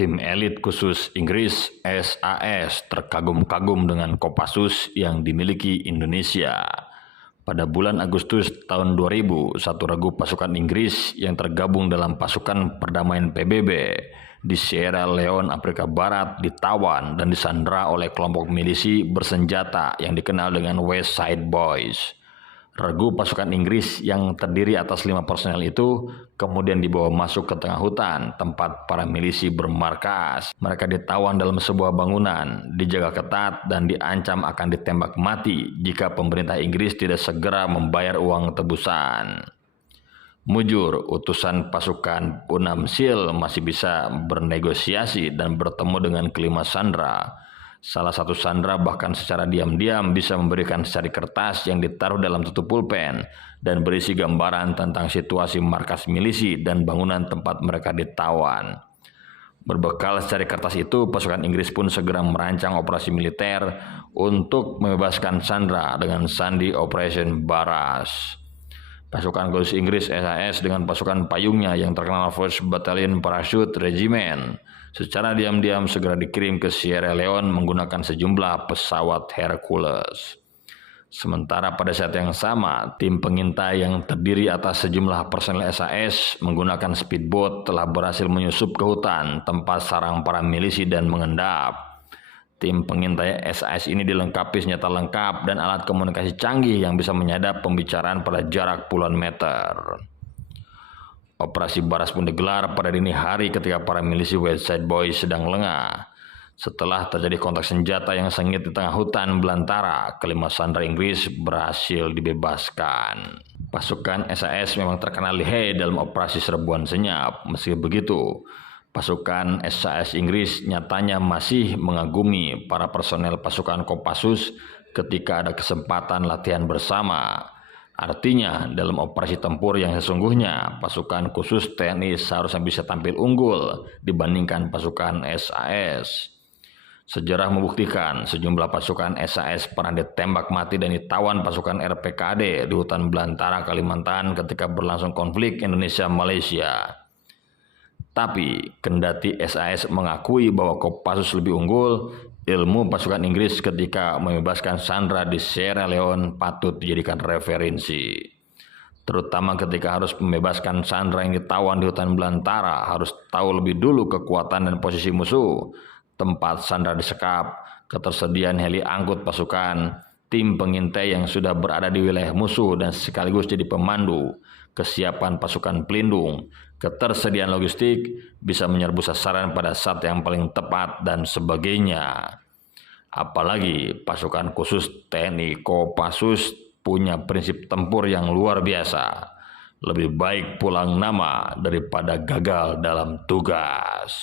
Tim elit khusus Inggris SAS terkagum-kagum dengan Kopassus yang dimiliki Indonesia. Pada bulan Agustus tahun 2000, satu regu pasukan Inggris yang tergabung dalam pasukan perdamaian PBB di Sierra Leone, Afrika Barat ditawan dan disandera oleh kelompok milisi bersenjata yang dikenal dengan West Side Boys. Regu pasukan Inggris yang terdiri atas 5 personel itu kemudian dibawa masuk ke tengah hutan tempat para milisi bermarkas. Mereka ditawan dalam sebuah bangunan, dijaga ketat dan diancam akan ditembak mati jika pemerintah Inggris tidak segera membayar uang tebusan. Mujur, utusan pasukan Unam SEAL masih bisa bernegosiasi dan bertemu dengan kelima sandera. Salah satu sandera bahkan secara diam-diam bisa memberikan secari kertas yang ditaruh dalam tutup pulpen dan berisi gambaran tentang situasi markas milisi dan bangunan tempat mereka ditawan. Berbekal secari kertas itu, pasukan Inggris pun segera merancang operasi militer untuk membebaskan sandera dengan sandi Operation Barras. Pasukan khusus Inggris SAS dengan pasukan payungnya yang terkenal First Battalion Parachute Regiment secara diam-diam segera dikirim ke Sierra Leone menggunakan sejumlah pesawat Hercules. Sementara pada saat yang sama, tim pengintai yang terdiri atas sejumlah personel SAS menggunakan speedboat telah berhasil menyusup ke hutan tempat sarang para milisi dan mengendap. Tim pengintai SAS ini dilengkapi senjata lengkap dan alat komunikasi canggih yang bisa menyadap pembicaraan pada jarak puluhan meter. Operasi Barras pun digelar pada dini hari ketika para milisi West Side Boys sedang lengah. Setelah terjadi kontak senjata yang sengit di tengah hutan belantara, kelima sandera Inggris berhasil dibebaskan. Pasukan SAS memang terkenal lihai dalam operasi serbuan senyap. Meski begitu, pasukan SAS Inggris nyatanya masih mengagumi para personel pasukan Kopassus ketika ada kesempatan latihan bersama. Artinya, dalam operasi tempur yang sesungguhnya, pasukan khusus TNI seharusnya bisa tampil unggul dibandingkan pasukan SAS. Sejarah membuktikan sejumlah pasukan SAS pernah ditembak mati dan ditawan pasukan RPKAD di hutan belantara Kalimantan ketika berlangsung konflik Indonesia-Malaysia. Tapi, kendati SAS mengakui bahwa Kopassus lebih unggul, ilmu pasukan Inggris ketika membebaskan sandera di Sierra Leone patut dijadikan referensi. Terutama ketika harus membebaskan sandera yang ditawan di hutan belantara, harus tahu lebih dulu kekuatan dan posisi musuh, tempat sandera disekap, ketersediaan heli angkut pasukan, tim pengintai yang sudah berada di wilayah musuh dan sekaligus jadi pemandu, kesiapan pasukan pelindung, ketersediaan logistik, bisa menyerbu sasaran pada saat yang paling tepat, dan sebagainya. Apalagi pasukan khusus TNI Kopassus punya prinsip tempur yang luar biasa. Lebih baik pulang nama daripada gagal dalam tugas.